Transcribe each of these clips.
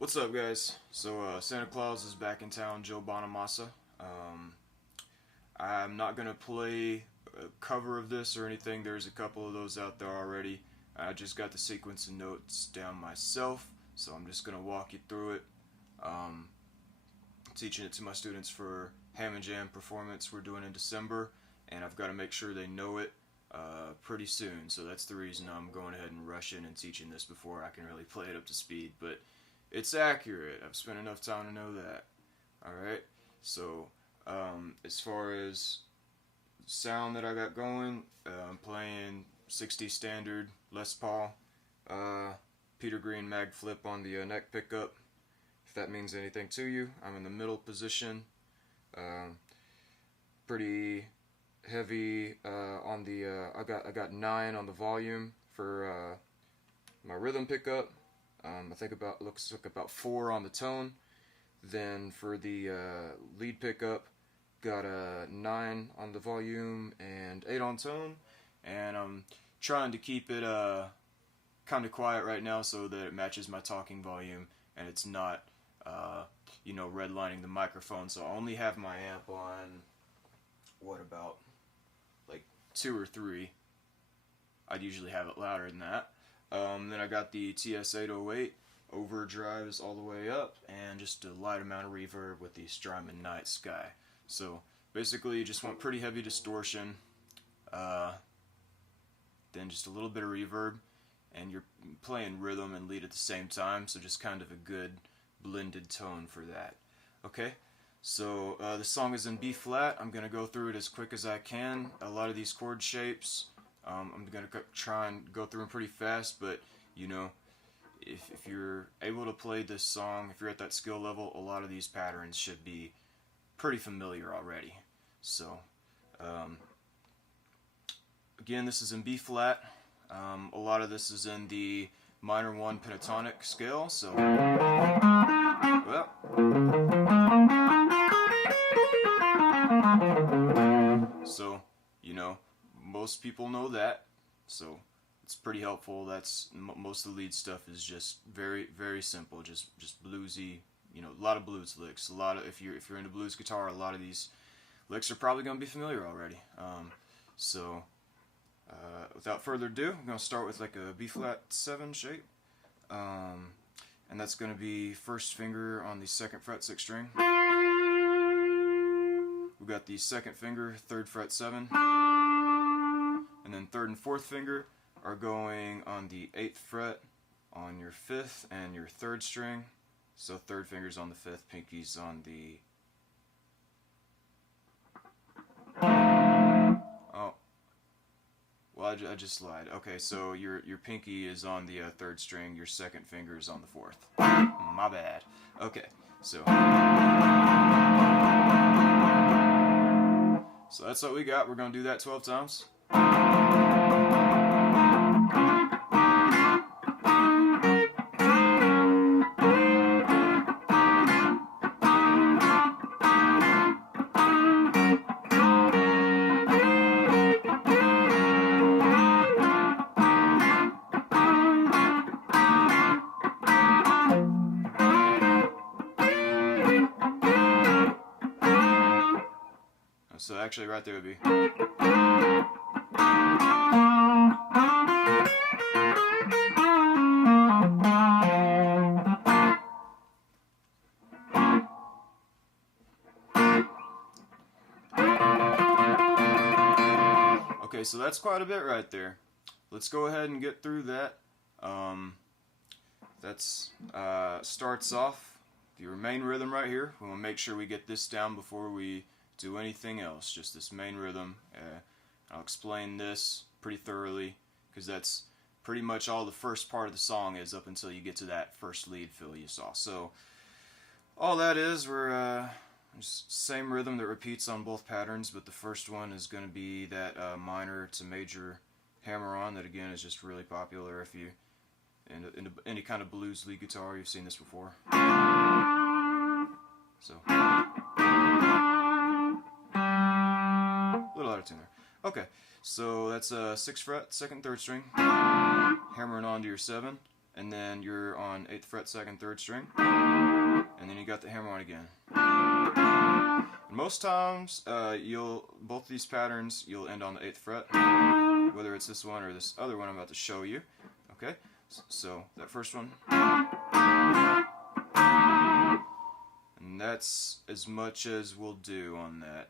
What's up, guys? So Santa Claus is back in town, Joe Bonamassa. I'm not gonna play a cover of this or anything. There's a couple of those out there already. I just got the sequence and notes down myself, so I'm just gonna walk you through it. Um, Teaching it to my students for Ham and Jam performance we're doing in December, and I've got to make sure they know it pretty soon. So that's the reason I'm going ahead and rushing and teaching this before I can really play it up to speed. But it's accurate. I've spent enough time to know that. Alright, so as far as sound that I got going, I'm playing 60 standard Les Paul, Peter Green mag flip on the neck pickup. If that means anything to you, I'm in the middle position. Pretty heavy on the. I got 9 on the volume for my rhythm pickup. I think looks like about 4 on the tone. Then for the lead pickup, got a 9 on the volume and 8 on tone. And I'm trying to keep it kind of quiet right now so that it matches my talking volume and it's not redlining the microphone. So I only have my amp on, what, about like 2 or 3. I'd usually have it louder than that. Then I got the TS-808, overdrive is all the way up, and just a light amount of reverb with the Strymon Night Sky. So basically you just want pretty heavy distortion, then just a little bit of reverb, and you're playing rhythm and lead at the same time, so just kind of a good blended tone for that. Okay, so the song is in B flat. I'm going to go through it as quick as I can. A lot of these chord shapes, I'm going to try and go through them pretty fast, but if you're able to play this song, if you're at that skill level, a lot of these patterns should be pretty familiar already. So again, this is in B flat. A lot of this is in the minor 1 pentatonic scale, so most people know that, so it's pretty helpful. That's most of the lead stuff is just very, very simple, just bluesy, a lot of blues licks. A lot of if you're into blues guitar, a lot of these licks are probably going to be familiar already. Without further ado, I'm going to start with like a B flat 7 shape, and that's going to be first finger on the 2nd fret 6th string. We got the 2nd finger 3rd fret 7, and then 3rd and 4th finger are going on the 8th fret on your 5th and your 3rd string. So 3rd finger's on the 5th, pinky's on the I just lied. Okay, so your pinky is on the 3rd string, your 2nd finger is on the 4th. My bad. Okay, so that's what we got. We're going to do that 12 times. So actually right there would be. Okay, so that's quite a bit right there. Let's go ahead and get through that. That's starts off your main rhythm right here. We want to make sure we get this down before we do anything else, just this main rhythm. I'll explain this pretty thoroughly because that's pretty much all the first part of the song is up until you get to that first lead fill you saw. So all that is, we're just same rhythm that repeats on both patterns, but the first one is going to be that minor to major hammer-on that again is just really popular if you in any kind of blues lead guitar. You've seen this before. So little out of tune there. Okay, so that's 6th fret, 2nd, 3rd string, hammering onto your 7, and then you're on 8th fret, 2nd, 3rd string, and then you got the hammer on again. And most times, both these patterns, you'll end on the 8th fret, whether it's this one or this other one I'm about to show you. Okay, so that first one, and that's as much as we'll do on that.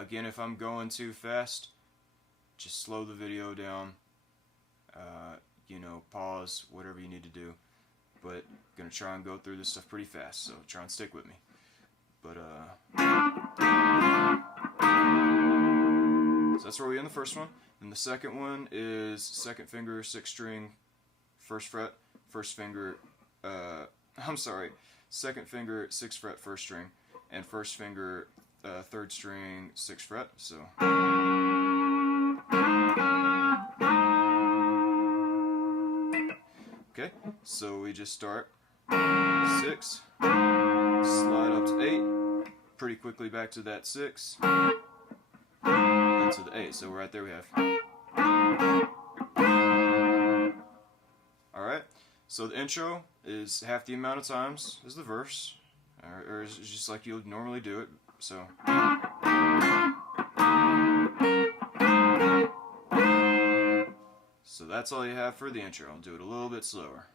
Again, if I'm going too fast, just slow the video down, you know, pause, whatever you need to do, but I'm going to try and go through this stuff pretty fast, so try and stick with me. But, so that's where we end the first one. And the second one is 2nd finger, 6th string, 1st fret, 1st finger, 2nd finger, 6th fret, 1st string, and 1st finger, 3rd string, 6th fret, so. Okay, so we just start 6, slide up to 8, pretty quickly back to that 6, and to the 8, so right there we have. Alright, so the intro is half the amount of times as the verse, or it's just like you would normally do it, so. So that's all you have for the intro. I'll do it a little bit slower.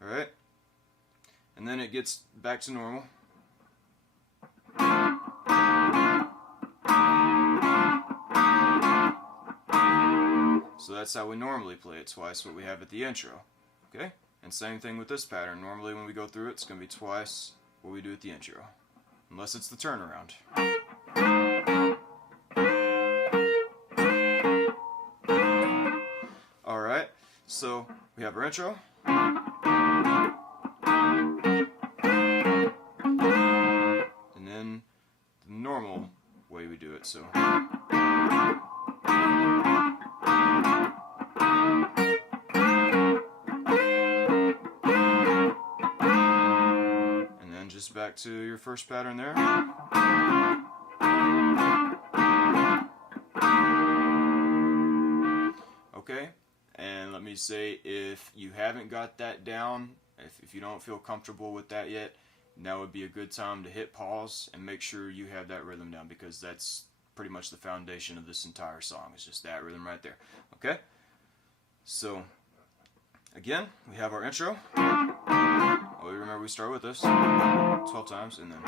Alright, and then it gets back to normal. So that's how we normally play it, twice what we have at the intro. Okay? And same thing with this pattern. Normally when we go through it, it's going to be twice what we do at the intro. Unless it's the turnaround. Alright, so we have our intro. And then the normal way we do it, so. Back to your first pattern there. Okay, and let me say, if you haven't got that down, if you don't feel comfortable with that yet, now would be a good time to hit pause and make sure you have that rhythm down, because that's pretty much the foundation of this entire song. It's just that rhythm right there. Okay, so again, we have our intro. Well, remember we start with this 12 times, and then.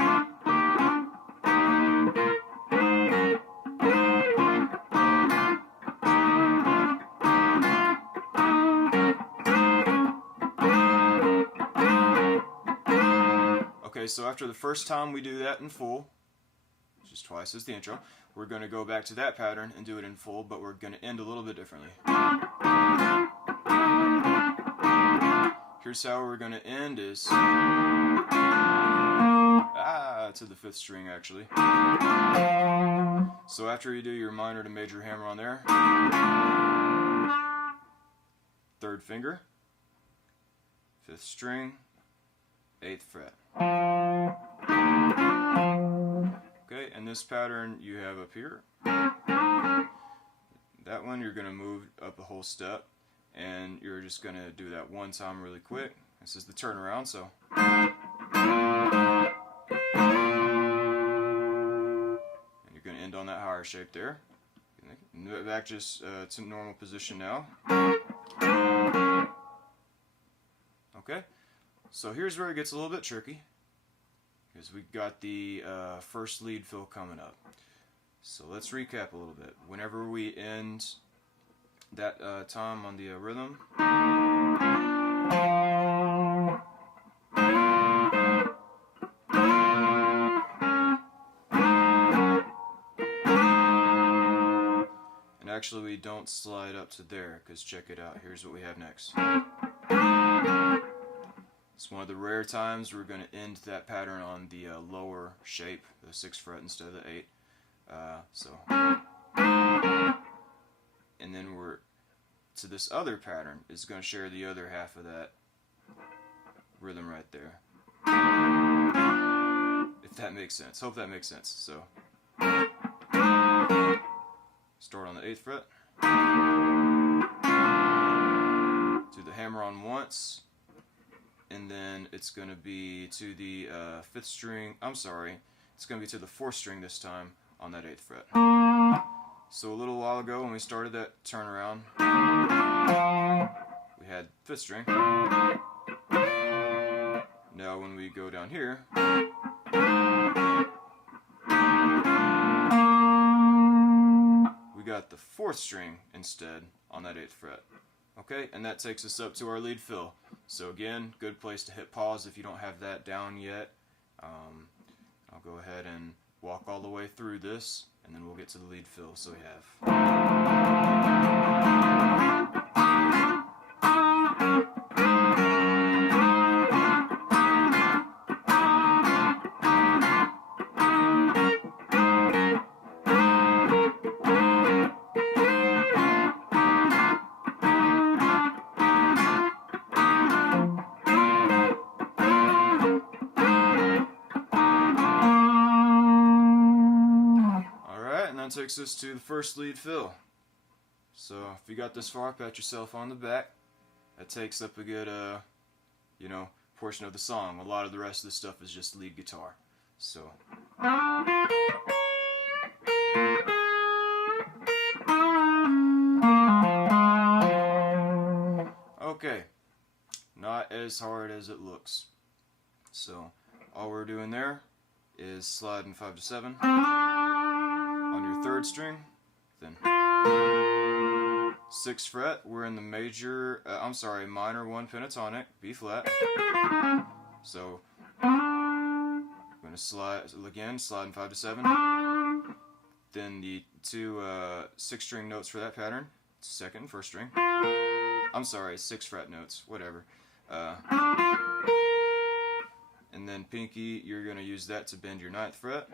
Okay, so after the first time we do that in full, which is twice as the intro, we're going to go back to that pattern and do it in full, but we're going to end a little bit differently. Here's how we're going to end is to the 5th string actually. So after you do your minor to major hammer on there, 3rd finger, 5th string, 8th fret. Okay, and this pattern you have up here. That one you're going to move up a whole step. And you're just going to do that one time really quick. This is the turnaround, so. And you're going to end on that higher shape there. Back just to normal position now. Okay, so here's where it gets a little bit tricky, because we've got the first lead fill coming up. So let's recap a little bit. Whenever we end that time on the rhythm, and actually we don't slide up to there, because check it out, here's what we have next. It's one of the rare times we're going to end that pattern on the lower shape, the 6th fret instead of the 8. And then we're to this other pattern is going to share the other half of that rhythm right there. If that makes sense. Hope that makes sense. So Start on the 8th fret. Do the hammer on once, and then it's going to be to the 5th string. I'm sorry, it's going to be to the 4th string this time on that 8th fret. So a little while ago when we started that turnaround, we had 5th string. Now when we go down here, we got the 4th string instead on that 8th fret. Okay, and that takes us up to our lead fill. So again, good place to hit pause if you don't have that down yet. I'll go ahead and walk all the way through this, and then we'll get to the lead fill. So we have... takes us to the first lead fill. So if you got this far, pat yourself on the back. That takes up a good portion of the song. A lot of the rest of the stuff is just lead guitar. So okay, not as hard as it looks. So all we're doing there is sliding 5 to 7 on your 3rd string, then 6th fret. We're in the minor 1 pentatonic, B flat. So I'm going to slide again, sliding 5 to 7. Then the 2 6th string notes for that pattern, 2nd and 1st string. I'm sorry, 6th fret notes, whatever. And then pinky, you're going to use that to bend your 9th fret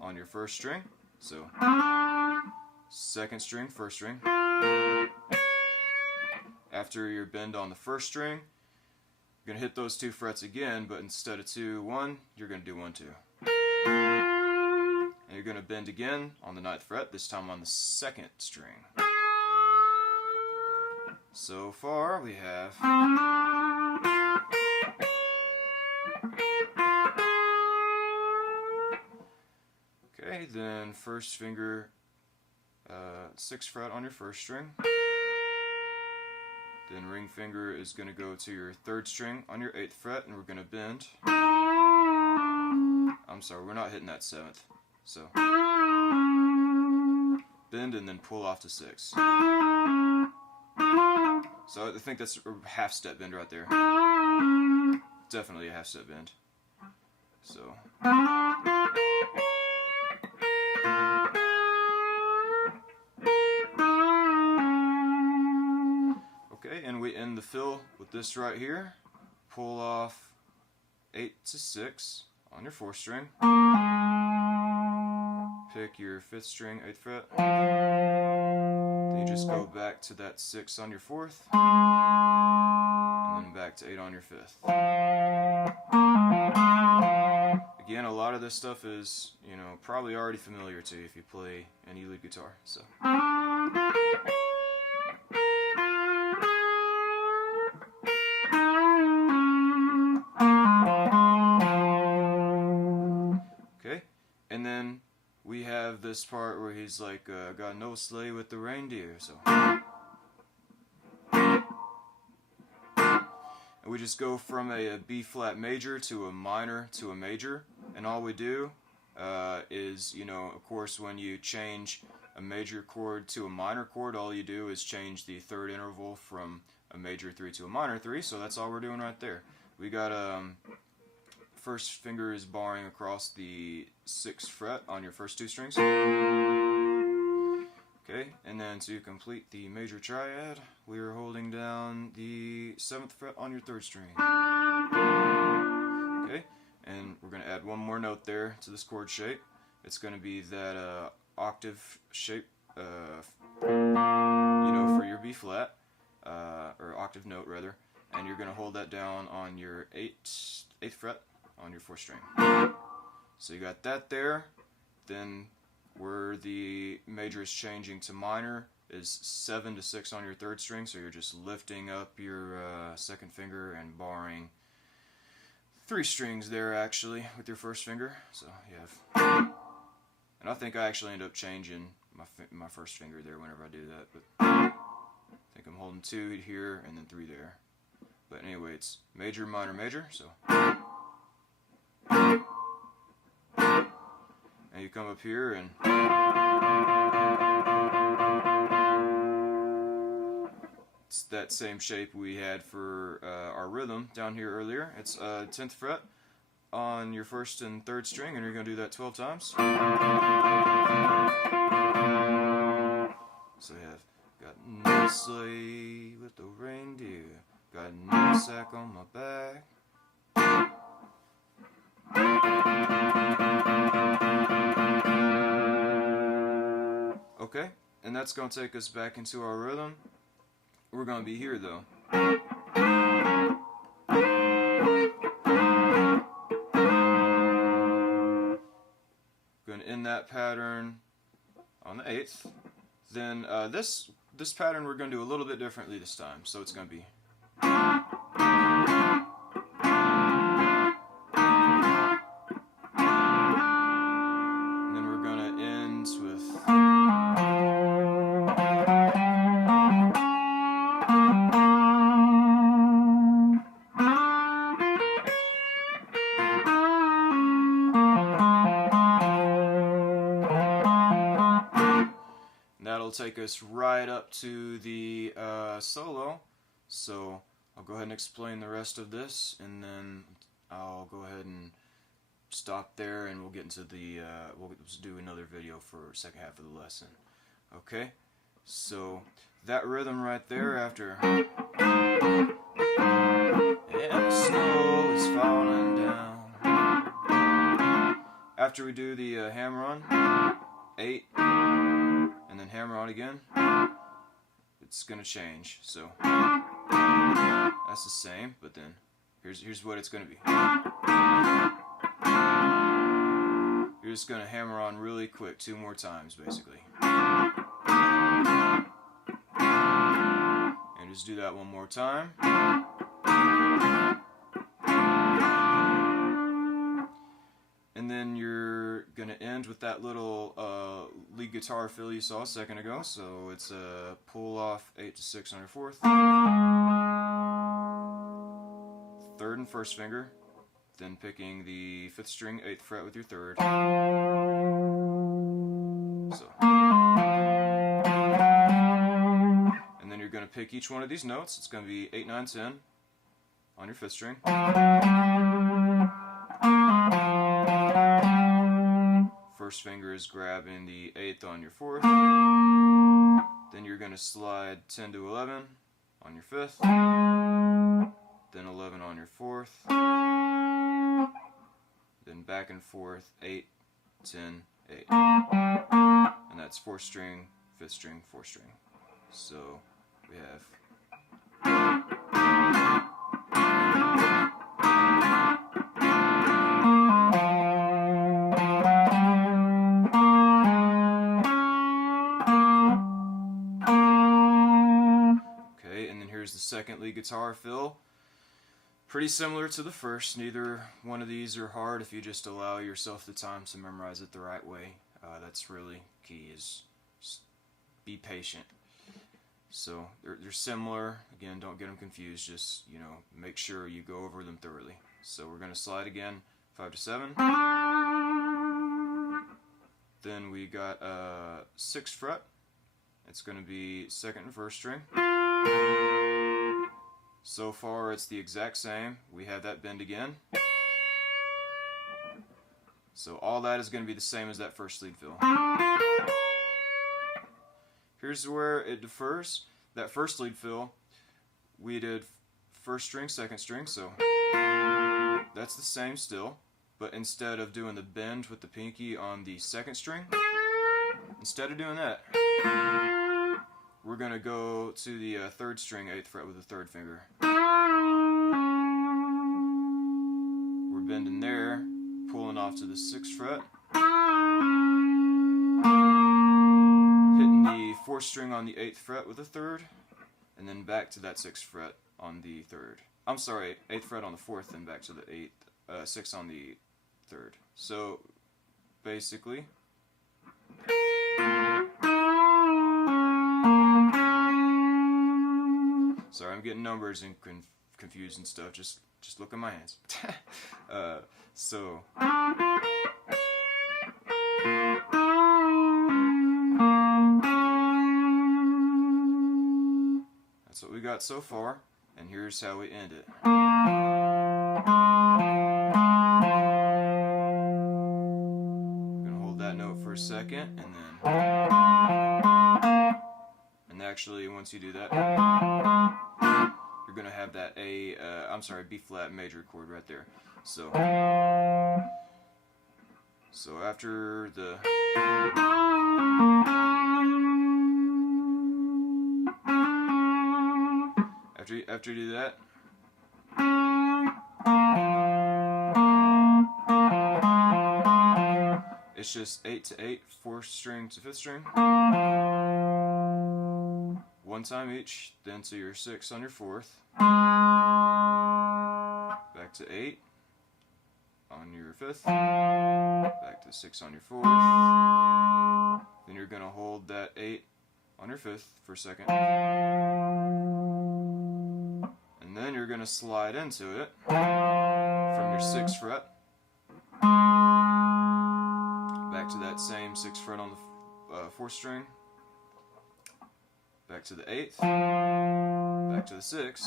on your 1st string. So 2nd string, 1st string. After your bend on the 1st string, you're going to hit those 2 frets again, but instead of 2, 1, you're going to do 1, 2. And you're going to bend again on the 9th fret, this time on the 2nd string. So far we have... Okay, then 1st finger, 6th fret on your 1st string. Then ring finger is going to go to your 3rd string on your 8th fret, and we're going to bend. I'm sorry, we're not hitting that 7th. So bend and then pull off to 6. So I think that's a half step bend right there. Definitely a half step bend. So okay, and we end the fill with this right here. Pull off 8 to 6 on your 4th string. Pick your 5th string, 8th fret. Then you just go back to that 6 on your 4th. And then back to 8 on your 5th. Again, a lot of this stuff is, probably already familiar to you if you play any lead guitar. So. Okay, and then we have this part where he's like, got no sleigh with the reindeer, so. And we just go from a B flat major to a minor to a major, and all we do is, of course, when you change a major chord to a minor chord, all you do is change the 3rd interval from a major 3 to a minor 3, so that's all we're doing right there. We got 1st finger is barring across the 6th fret on your first 2 strings. Okay, and then to complete the major triad, we are holding down the 7th fret on your 3rd string. Okay, and we're going to add one more note there to this chord shape. It's going to be that octave shape, for your B flat, or octave note rather, and you're going to hold that down on your 8th fret on your 4th string. So you got that there. Then where the major is changing to minor is 7 to 6 on your third string, so you're just lifting up your second finger and barring 3 strings there actually with your first finger. So you have, and I think I actually end up changing my first finger there whenever I do that, but I think I'm holding 2 here and then 3 there. But anyway, it's major, minor, major, so. And you come up here and it's that same shape we had for our rhythm down here earlier. It's 10th fret on your first and third string, and you're going to do that 12 times. So you have got no sleigh with the reindeer, got no sack on my back. Okay, and that's going to take us back into our rhythm. We're going to be here though. Going to end that pattern on the 8th. Then this pattern we're going to do a little bit differently this time. So it's going to be. And then we're going to end with. That'll take us right up to the solo. So I'll go ahead and explain the rest of this, and then I'll go ahead and stop there, and we'll get into the we'll do another video for the second half of the lesson. Okay, so that rhythm right there after and the snow is falling down. After we do the hammer on 8 and then hammer on again, it's gonna change. So that's the same, but then here's what it's gonna be. You're just gonna hammer on really quick 2 more times basically. And just do that 1 more time. And then you're gonna end with that little lead guitar fill you saw a second ago. So it's a pull off 8 to 6 on your 4th, 3rd and 1st finger, then picking the 5th string 8th fret with your 3rd. So, and then you're gonna pick each one of these notes. It's gonna be 8, 9, 10 on your 5th string. First finger is grabbing the 8th on your 4th. Then you're going to slide 10 to 11 on your 5th. Then 11 on your 4th. Then back and forth 8, 10, 8. And that's 4th string, 5th string, 4th string. So we have. Here's the second lead guitar fill. Pretty similar to the first. Neither one of these are hard if you just allow yourself the time to memorize it the right way. That's really key, is be patient. So they're similar. Again, don't get them confused. Just, you know, make sure you go over them thoroughly. So we're going to slide again 5 to 7. Then we got 6th fret. It's going to be 2nd and 1st string. So far it's the exact same. We have that bend again. So all that is going to be the same as that first lead fill. Here's where it differs. That first lead fill, we did 1st string, 2nd string, so that's the same still. But instead of doing the bend with the pinky on the 2nd string, instead of doing that, we're going to go to the 3rd string, 8th fret with the 3rd finger. We're bending there, pulling off to the 6th fret. 4th string on the 8th fret with a 3rd, and then back to that 6th fret on the 3rd. I'm sorry, 8th fret on the 4th, and back to the 6th on the 3rd. So basically, sorry, I'm getting numbers and confused and stuff. Just look at my hands. So that's what we got so far, and here's how we end it. Gonna hold that note for a second, and actually once you do that, you're gonna have that B flat major chord right there. So after the after you do that, it's just 8 to 8, 4th string to 5th string, one time each, then to your 6 on your 4th, back to 8 on your 5th, back to 6 on your 4th, then you're going to hold that 8 on your 5th for a second, and then you're going to slide into it from your 6th fret back to that same 6th fret on the 4th string, back to the 8th, back to the 6th,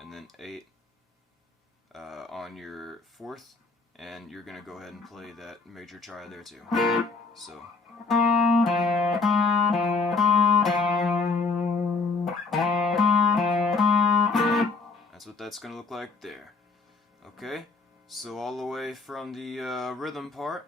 and then 8 on your 4th, and you're going to go ahead and play that major triad there too. So that's what that's going to look like there. Okay, so all the way from the rhythm part.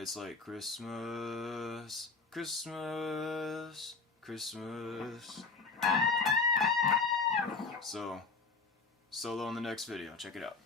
It's like Christmas, Christmas, Christmas. So, solo in the next video. Check it out.